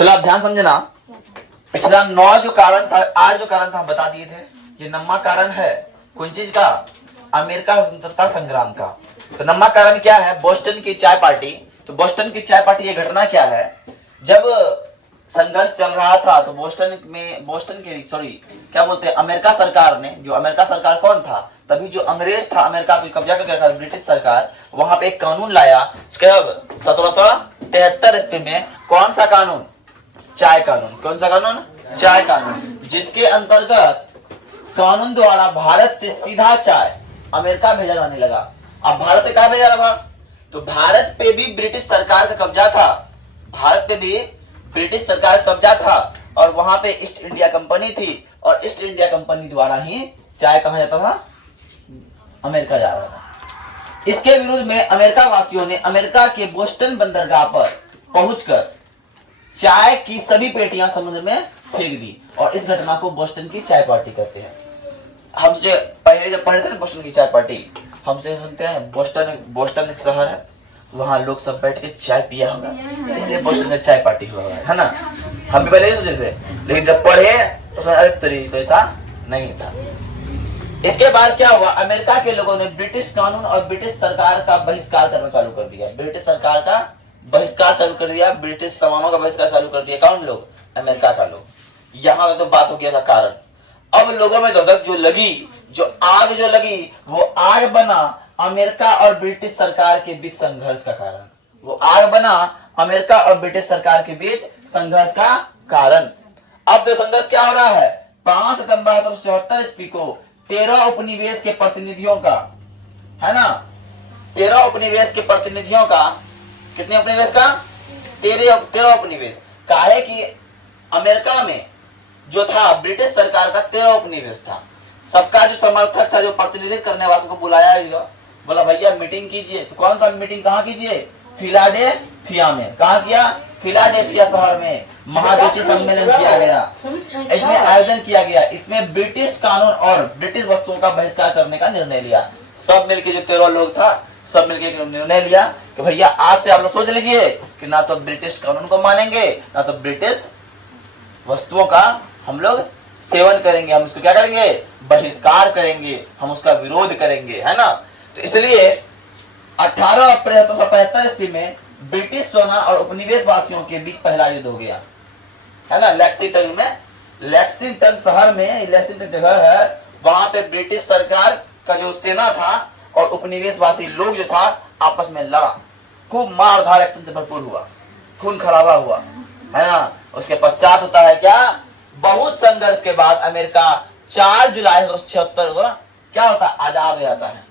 चलो आप ध्यान समझना, पिछला 9 जो कारण था, 8 जो कारण था हम बता दिए थे। ये 9वां कारण है कौन चीज का? अमेरिका स्वतंत्रता संग्राम का। तो 9वां कारण क्या है? बोस्टन की चाय पार्टी। तो बोस्टन की चाय पार्टी, ये घटना क्या है? जब संघर्ष चल रहा था तो क्या बोलते हैं, अमेरिका सरकार ने, जो अमेरिका सरकार कौन था? तभी जो अंग्रेज था, अमेरिका पे कब्जा करके रखा था ब्रिटिश सरकार, वहां पे एक कानून लाया। कब? 1773 ईस्वी में। कौन सा कानून? चाय कानून। कौन सा कानून? चाय कानून, जिसके अंतर्गत कानून द्वारा भारत से सीधा चाय अमेरिका भेजा जाने लगा। अब भारत से कहा भेजा रहा? तो भारत पे भी ब्रिटिश सरकार का कब्जा था। भारत पे भी ब्रिटिश सरकार का कब्जा था और वहां पे ईस्ट इंडिया कंपनी थी, और ईस्ट इंडिया कंपनी द्वारा ही चाय कहा जाता था? अमेरिका जा रहा था। इसके विरुद्ध में अमेरिका वासियों ने अमेरिका के बोस्टन बंदरगाह पर पहुंचकर चाय की सभी पेटियां समुद्र में फेंक दी, और इस घटना को बोस्टन की चाय पार्टी कहते हैं। हम जो पहले जब पढ़े थे ना बोस्टन की चाय पार्टी, हमसे सुनते हैं बोस्टन एक शहर है, वहां लोग सब बैठ के चाय पिया होगा, इसलिए बोस्टन में चाय पार्टी हुआ है ना। हम भी पहले ही सोचे थे, लेकिन जब पढ़े तो अरे तो ऐसा नहीं था। इसके बाद क्या हुआ? अमेरिका के लोगों ने ब्रिटिश कानून और ब्रिटिश सरकार का बहिष्कार करना चालू कर दिया। ब्रिटिश सरकार का बहिष्कार चालू कर दिया, ब्रिटिश सामानों का बहिष्कार चालू कर दिया। कौन लोग? अमेरिका का लोग। यहां तो बात हो गया था कारण। अब लोगों में धधक जो लगी, जो आग जो लगी, वो आग बना अमेरिका और ब्रिटिश सरकार के बीच संघर्ष का कारण। वो आग बना अमेरिका और ब्रिटिश सरकार के बीच संघर्ष का कारण। अब तो संघर्ष क्या हो रहा है? 5 सितंबर 1774 ईस्वी को 13 उपनिवेश के प्रतिनिधियों का, है ना, 13 उपनिवेश के प्रतिनिधियों का, कितने उपनिवेश का? 13 उपनिवेश। काहे कि अमेरिका में जो था ब्रिटिश सरकार का 13 उपनिवेश था। सबका जो समर्थक था, जो प्रतिनिधित्व करने वालों को बुलाया गया, बोला भैया मीटिंग कीजिए। तो कौन सा मीटिंग कहाँ कीजिए? फिलाडेल्फिया में। कहाँ किया? फिलाडेल्फिया शहर में महादेशी सम्मेलन किया गया। इसमें आयोजन किया गया। इसमें ब्रिटिश कानून और ब्रिटिश वस्तुओं का बहिष्कार करने का निर्णय लिया। सब मिलकर जो 13 लोग था, सब मिलकर निर्णय लिया कि भैया आज से आप लोग सोच लीजिए कि ना तो ब्रिटिश कानून को मानेंगे, ना तो ब्रिटिश वस्तुओं का हम लोग सेवन करेंगे। हम उसको क्या करेंगे? बहिष्कार करेंगे, हम उसका विरोध करेंगे, है ना। तो इसलिए 18 अप्रैल 1775 ईस्वी में ब्रिटिश सेना और उपनिवेश वासियों के बीच पहला युद्ध हो गया, है ना। लेक्सिंगटन में, लेक्सिंगटन शहर में, लेक्सिंगटन जगह है, वहां पे ब्रिटिश सरकार का जो सेना था और उपनिवेशवासी लोग जो था आपस में लड़ा। खूब मारधार एक्शन से भरपूर हुआ, खून खराबा हुआ, है ना। उसके पश्चात होता है क्या? बहुत संघर्ष के बाद अमेरिका 4 जुलाई 1776 को क्या होता है? आजाद हो जाता है।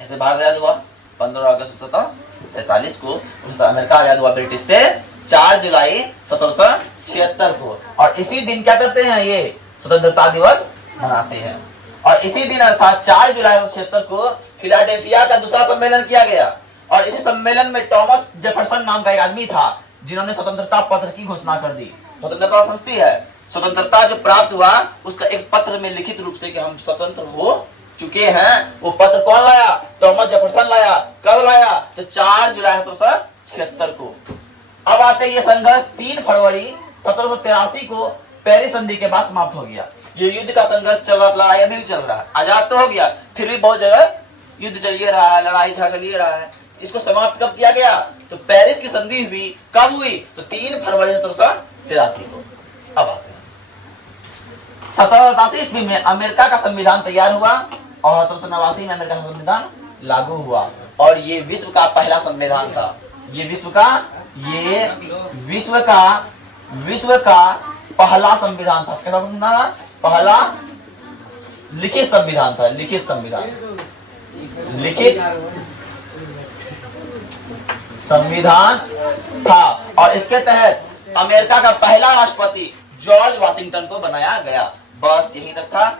कैसे भारत आजाद हुआ? 15 अगस्त 1747 को अमेरिका आजाद हुआ ब्रिटिश से, 4 जुलाई 1776 को। और इसी दिन क्या करते हैं? ये स्वतंत्रता दिवस मनाते हैं। और इसी दिन अर्थात 4 जुलाई 1776 को फिलाडेल्फिया का दूसरा सम्मेलन किया गया। और इसी सम्मेलन में टॉमस जेफरसन नाम का एक आदमी था, जिन्होंने स्वतंत्रता पत्र की घोषणा कर दी। स्वतंत्रता समझती है? स्वतंत्रता जो प्राप्त हुआ उसका एक पत्र में लिखित रूप से कि हम स्वतंत्र हो चुके हैं, वो पत्र कौन लाया? टॉमस जेफरसन लाया। कब लाया? तो 4 जुलाई 1776 को। अब आते ये संघर्ष 3 फरवरी 1783 को पेरिस संधि के बाद समाप्त हो गया। ये युद्ध का संघर्ष चल रहा, लड़ाई अभी भी चल रहा है। आजाद तो हो गया, फिर भी बहुत जगह युद्ध चलिए रहा है, लड़ाई चलिए रहा है। इसको समाप्त कब किया गया? तो पेरिस की संधि हुई। कब हुई? तो 3 फरवरी 1783 को। अब आते हैं 1787 ईस्वी में अमेरिका का संविधान तैयार हुआ और 1789 में अमेरिका का संविधान लागू हुआ। और ये विश्व का पहला संविधान था। ये विश्व का पहला संविधान था। कैसा संविधान था? पहला लिखित संविधान था। लिखित संविधान था। और इसके तहत अमेरिका का पहला राष्ट्रपति जॉर्ज वाशिंगटन को बनाया गया। बस यहीं तक था।